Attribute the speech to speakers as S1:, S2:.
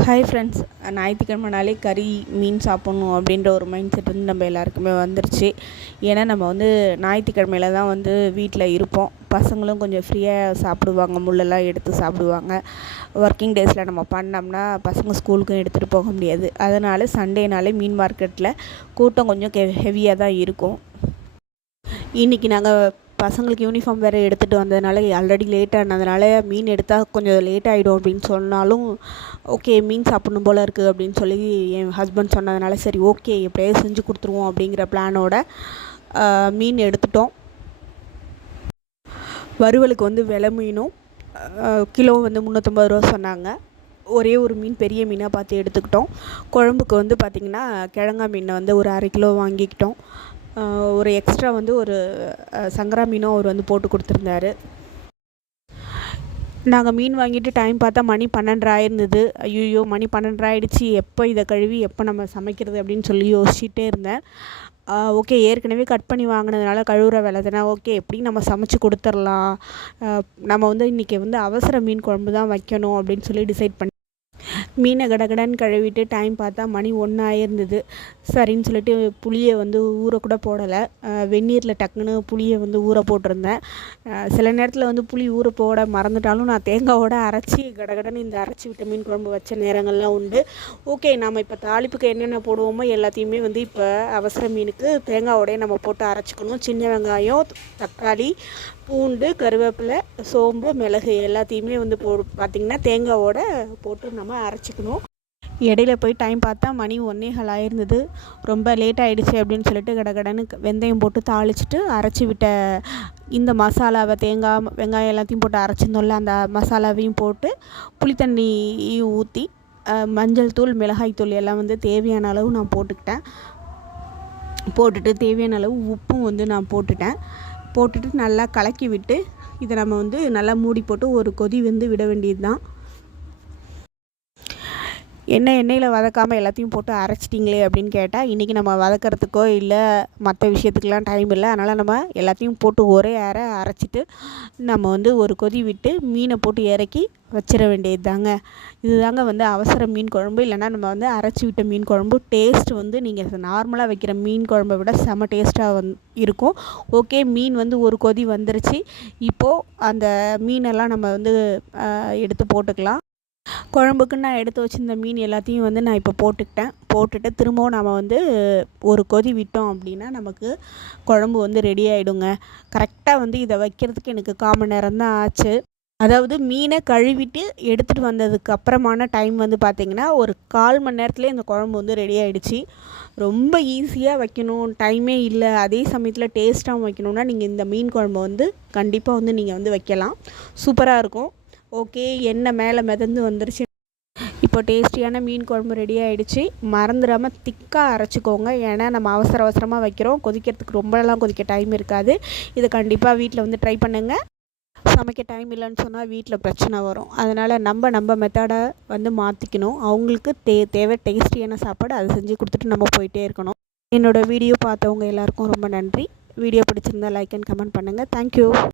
S1: Hi friends ஞாயிற்றுக்கிழமைனாலே கறி மீன் சாப்பிட்ணும் அப்படின்ற ஒரு மைண்ட் செட் வந்து நம்ம எல்லாருக்குமே வந்துருச்சு. ஏன்னா நம்ம வந்து ஞாயிற்றுக்கிழமையில தான் வந்து வீட்டில் இருப்போம். பசங்களும் கொஞ்சம் ஃப்ரீயாக சாப்பிடுவாங்க முள்ளெல்லாம் எடுத்து சாப்பிடுவாங்க. ஒர்க்கிங் டேஸில் நம்ம பண்ணோம்னா பசங்க ஸ்கூலுக்கும் எடுத்துகிட்டு போக முடியாது. அதனால் சண்டேனாலே மீன் மார்க்கெட்டில் கூட்டம் கொஞ்சம் கெ ஹெவியாக தான் இருக்கும். இன்றைக்கி நாங்கள் பசங்களுக்கு யூனிஃபார்ம் வேறு எடுத்துகிட்டு வந்ததுனால ஆல்ரெடி லேட் ஆனதுனால மீன் எடுத்தால் கொஞ்சம் லேட் ஆகிடும் அப்படின்னு சொன்னாலும் ஓகே மீன் சாப்பிட்ணும் போல் இருக்குது அப்படின்னு சொல்லி என் ஹஸ்பண்ட் சொன்னதுனால சரி ஓகே எப்படியாவது செஞ்சு கொடுத்துருவோம் அப்படிங்கிற பிளானோட மீன் எடுத்துட்டோம். வறுவலுக்கு வந்து விலை மீனும் கிலோ வந்து முந்நூற்றம்பது ரூபா சொன்னாங்க. ஒரே ஒரு மீன் பெரிய மீனாக பார்த்து எடுத்துக்கிட்டோம். குழம்புக்கு வந்து பார்த்திங்கன்னா கிழங்கா மீனை வந்து ஒரு அரை கிலோ வாங்கிக்கிட்டோம். ஒரு எக்ஸ்ட்ரா வந்து ஒரு சங்கரா மீனும் அவர் வந்து போட்டு கொடுத்துருந்தாரு. நாங்கள் மீன் வாங்கிட்டு டைம் பார்த்தா மணி பன்னெண்டரை ஆயிருந்தது ஐயோ மணி பன்னெண்டரை ஆயிடுச்சு எப்போ இதை கழுவி எப்போ நம்ம சமைக்கிறது அப்படின்னு சொல்லி யோசிச்சுட்டே இருந்தேன். ஓகே ஏற்கனவே கட் பண்ணி வாங்கினதுனால கழுவுற வேலை தானே. ஓகே எப்படி நம்ம சமைச்சு கொடுத்துர்லாம் நம்ம வந்து இன்றைக்கி வந்து அவசர மீன் குழம்பு தான் வைக்கணும் அப்படின்னு சொல்லி டிசைட் பண்ணி மீனை கடகடன்னு கழுவிட்டு டைம் பார்த்தா மணி ஒன்றாயிருந்தது சரின்னு சொல்லிட்டு புளியை வந்து ஊற கூட போடலை. வெந்நீரில் டக்குன்னு புளியை வந்து ஊற போட்டிருந்தேன். சில நேரத்தில் வந்து புளி ஊற போட மறந்துட்டாலும் நான் தேங்காவோட அரைச்சி கடகடன்னு இந்த அரைச்சி விட்ட மீன் குழம்பு வச்ச நேரங்கள்லாம் உண்டு. ஓகே நம்ம இப்போ தாளிப்புக்கு என்னென்ன போடுவோமோ எல்லாத்தையுமே வந்து இப்போ அவசர மீனுக்கு தேங்காவோடய நம்ம போட்டு அரைச்சிக்கணும். சின்ன வெங்காயம் தக்காளி பூண்டு கருவேப்பிலை சோம்பு மிளகு எல்லாத்தையுமே வந்து போ பார்த்திங்கன்னா தேங்காவோட போட்டு நம்ம அரைச்சிக்கணும். இடையில போய் டைம் பார்த்தா மணி ஒன்னேகால் ஆயிருந்தது. ரொம்ப லேட் ஆகிடுச்சு அப்படின்னு சொல்லிட்டு கடகடன்னு வெந்தயம் போட்டு தாளிச்சிட்டு அரைச்சி விட்ட இந்த மசாலாவை தேங்காய் வெங்காயம் எல்லாத்தையும் போட்டு அரைச்சிருந்தோம்ல அந்த மசாலாவையும் போட்டு புளித்தண்ணியும் ஊற்றி மஞ்சள் தூள் மிளகாய் தூள் எல்லாம் வந்து தேவையான அளவு நான் போட்டுக்கிட்டேன். போட்டுட்டு தேவையான அளவு உப்பும் வந்து நான் போட்டுட்டேன். போட்டுட்டு நல்லா கலக்கி விட்டு இதை நம்ம வந்து நல்லா மூடி போட்டு ஒரு கொதி வந்து விட வேண்டியது தான் என்ன எண்ணெயில் வதக்காமல் எல்லாத்தையும் போட்டு அரைச்சிட்டிங்களே அப்படின்னு கேட்டால் இன்றைக்கி நம்ம வதக்கிறதுக்கோ இல்லை மற்ற விஷயத்துக்கெலாம் டைம் இல்லை. அதனால் நம்ம எல்லாத்தையும் போட்டு ஒரே அரை அரைச்சிட்டு நம்ம வந்து ஒரு கொதி விட்டு மீனை போட்டு இறக்கி வச்சிட வேண்டியது தாங்க இது தாங்க வந்து அவசர மீன் குழம்பு. இல்லைனா நம்ம வந்து அரைச்சி விட்ட மீன் குழம்பு டேஸ்ட் வந்து நீங்கள் நார்மலாக வைக்கிற மீன் குழம்பை விட செம டேஸ்ட்டாக வந் இருக்கும். ஓகே மீன் வந்து ஒரு கொதி வந்துருச்சு. இப்போது அந்த மீனெல்லாம் நம்ம வந்து எடுத்து போட்டுக்கலாம். குழம்புக்கு நான் எடுத்து வச்சுருந்த மீன் எல்லாத்தையும் வந்து நான் இப்போ போட்டுக்கிட்டேன். போட்டுட்டு திரும்பவும் நம்ம வந்து ஒரு கொதி விட்டோம் அப்படின்னா நமக்கு குழம்பு வந்து ரெடி ஆகிடுங்க கரெக்டாக வந்து இதை வைக்கிறதுக்கு எனக்கு காமன் நேரம் தான் ஆச்சு. அதாவது மீனை கழுவிட்டு எடுத்துகிட்டு வந்ததுக்கு அப்புறமான டைம் வந்து பார்த்திங்கன்னா ஒரு கால் மணி நேரத்துலேயே இந்த குழம்பு வந்து ரெடி ஆகிடுச்சு ரொம்ப ஈஸியாக வைக்கணும். டைமே இல்லை. அதே சமயத்தில் டேஸ்ட்டாகவும் வைக்கணும்னா நீங்கள் இந்த மீன் குழம்பு வந்து கண்டிப்பாக வந்து நீங்கள் வந்து வைக்கலாம். சூப்பராக இருக்கும். ஓகே எண்ணெய் மேலே மிதந்து வந்துருச்சு. இப்போ டேஸ்டியான மீன் குழம்பு ரெடி ஆகிடுச்சு மறந்துடாமல் திக்காக அரைச்சிக்கோங்க. ஏன்னா நம்ம அவசர அவசரமாக வைக்கிறோம். கொதிக்கிறதுக்கு ரொம்பலாம் கொதிக்க டைம் இருக்காது. இதை கண்டிப்பாக வீட்டில் வந்து ட்ரை பண்ணுங்கள் சமைக்க டைம் இல்லைன்னு சொன்னால் வீட்டில் பிரச்சனை வரும். அதனால் நம்ம நம்ம மெத்தடை வந்து மாற்றிக்கணும் அவங்களுக்கு தே தேவை டேஸ்டியான சாப்பாடு அதை செஞ்சு கொடுத்துட்டு நம்ம போயிட்டே இருக்கணும். என்னோடய வீடியோ பார்த்தவங்க எல்லாருக்கும் ரொம்ப நன்றி. வீடியோ பிடிச்சிருந்தா லைக் அண்ட் கமெண்ட் பண்ணுங்கள் தேங்க்யூ